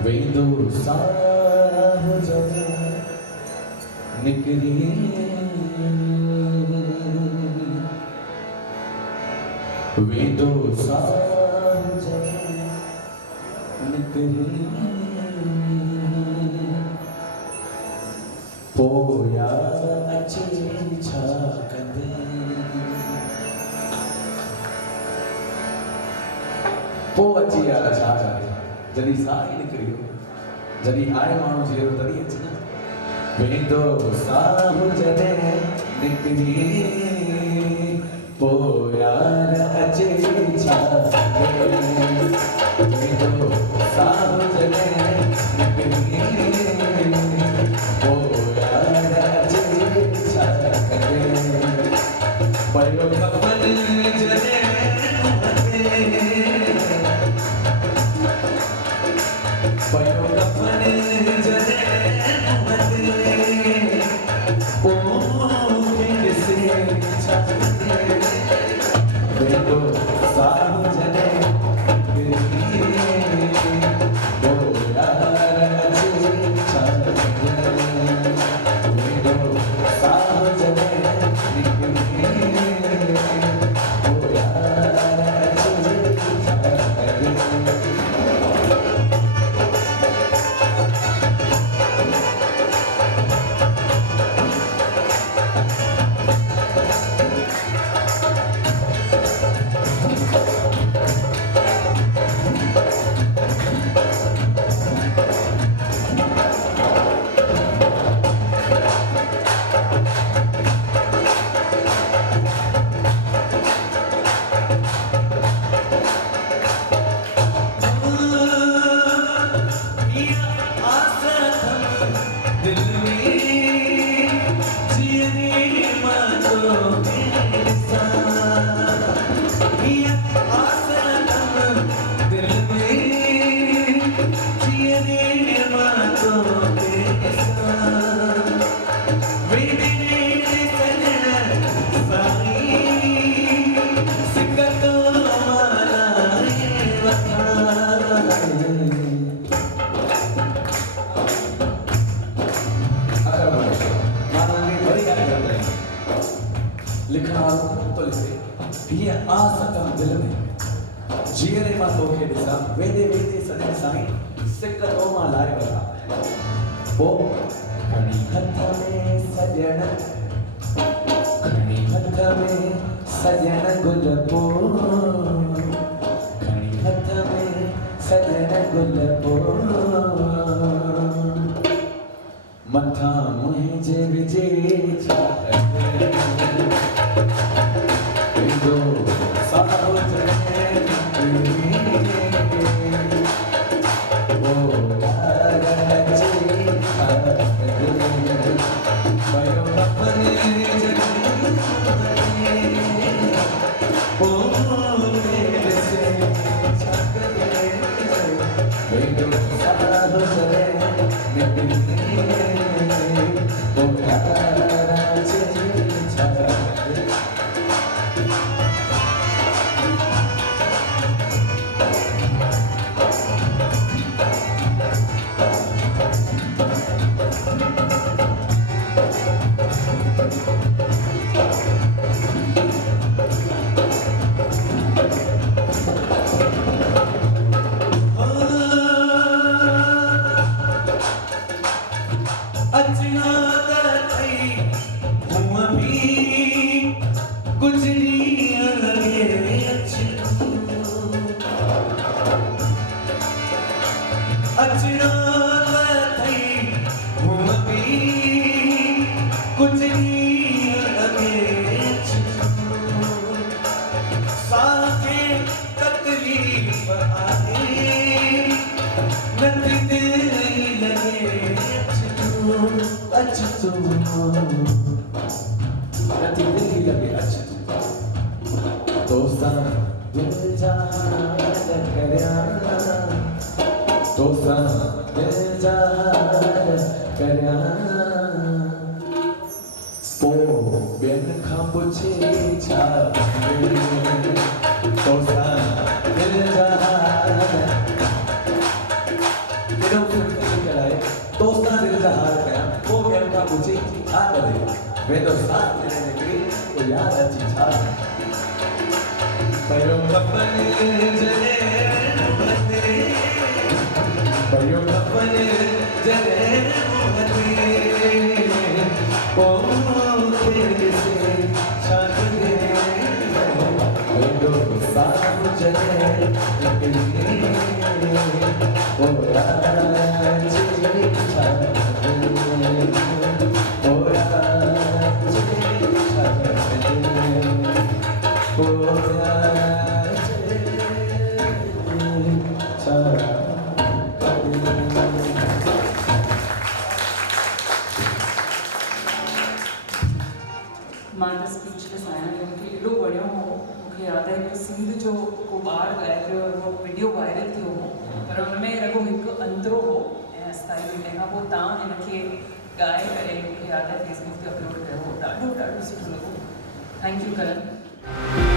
वेदो साह जब निकली वेदो साह जब निकली पोया अची छा कंदे पो अची यार छा करे जॾहिं साह ई निकिरी जॾहिं आए माण्हू जीअरो तॾहिं अची न वेंदो साह जॾहिं निकिरी पोइ यार अचे छा वेंदो साह जॾहिं निकिरी पोइ यार अचे छा पयो कफन जॾहिं पयो कफन लिखण वारो तो लिखे ये आसकम दिल में जीअरे मां तोखे ॾिसां वेदे वेदे सॼण साईं सिक तो मां लाए वठा पोइ खणी हथ में सॼण गुल पो खणी हथ में सॼण गुल पो मथां मुंहिंजे विझे छा वेंदो साह जॾहिं ओ यार अचे छा पयो कफन कपल जने मोहते भयो कपल जने मोहते ओ तेरे से शान दे दो साथ जने निकले ओ राज ओ राज मां त स्पीचलेस आहियां क्योंकि एॾो वणियो हो मूंखे यादि आहे कि सिंध जो को ॿार ॻाए पियो वो वीडियो वायरल थियो हो पर हुन में रुॻो हिकु अंतरो हो ऐं असांजी तंहिंखां पोइ तव्हां हिनखे ॻाए करे मूंखे यादि आहे फेसबुक ते अपलोड कयो हो ॾाढो ॾाढो सुठो लॻो थैंक यू करण